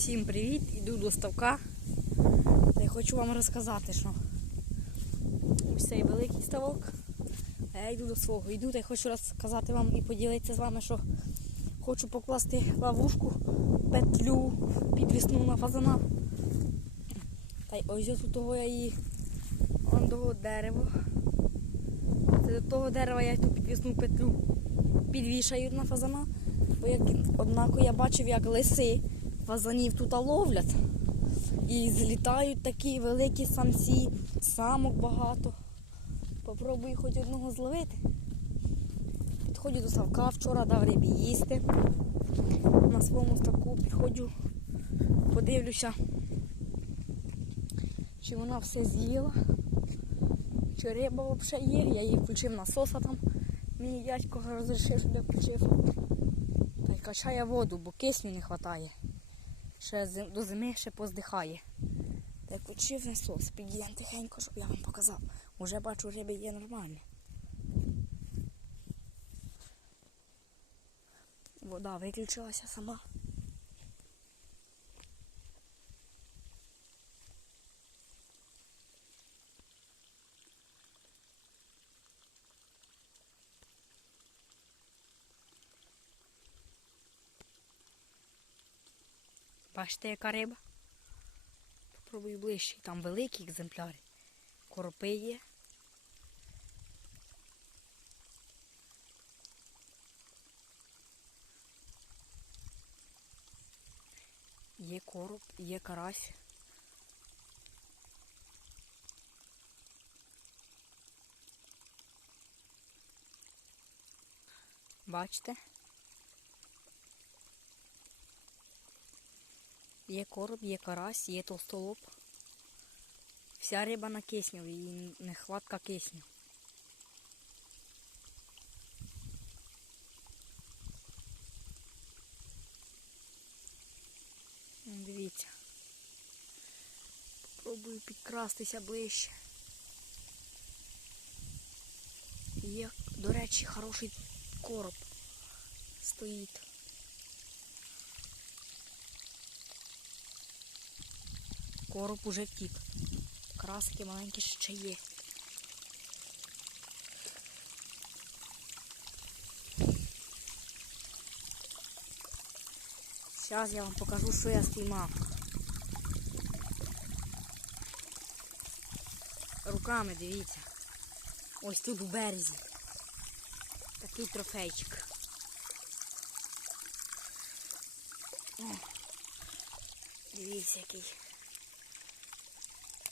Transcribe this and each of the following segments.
Всім привіт! Іду до ставка. Я хочу вам розказати, що ось цей великий ставок. А я йду до свого. Йду та хочу розказати вам і поділитися з вами, що хочу покласти ловушку, петлю підвісну на фазана. Та й ось у того я її он до дерева. До того дерева я ту підвісну петлю підвішаю на фазана. Бо як, однако я бачив, як лиси фазанів тут ловлять. І злітають такі великі самці, самок багато. Попробую хоч одного зловити. Підходжу до ставка, вчора дав рибі їсти. На своєму ставку підходжу, подивлюся, чи вона все з'їла, чи риба взагалі є. Я її включив насоса там. Мій дядько розрішив, щоб я включив. Та й качає воду, бо кисню не вистачає. Ще до зими ще поздихає. Так включив насос, підійдемо тихенько, щоб я вам показав. Уже бачу, риби є нормальні. Вода виключилася сама. Бачите, яка риба? Попробую ближче. Там великі екземпляри. Коропи є. Є короб, є карась. Бачите? Є короб, є карась, є толстолоб. Вся риба на кисню і нехватка кисню. Дивіться. Попробую підкрастися ближче. Є, до речі, хороший короб стоїть. Короб уже втік. Красики маленькі ще є. Зараз я вам покажу, що я спіймав. Руками дивіться. Ось тут у березі. Такий трофейчик. Дивіться який.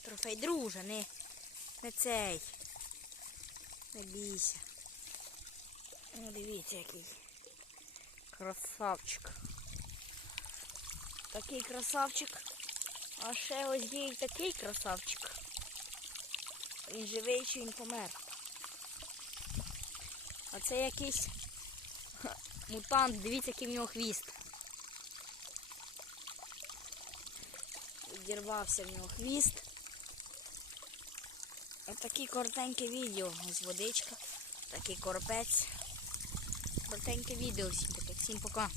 Трофей, друже, не, не цей. Не бійся. Ну, дивіться який. Красавчик. Такий красавчик. А ще ось є і такий красавчик. Він живий чи він помер. А це якийсь мутант, дивіться, який в нього хвіст. Відірвався в нього хвіст. Такі коротеньке відео. з водичка, такий коропець. Коротеньке відео всім таке. Всім пока.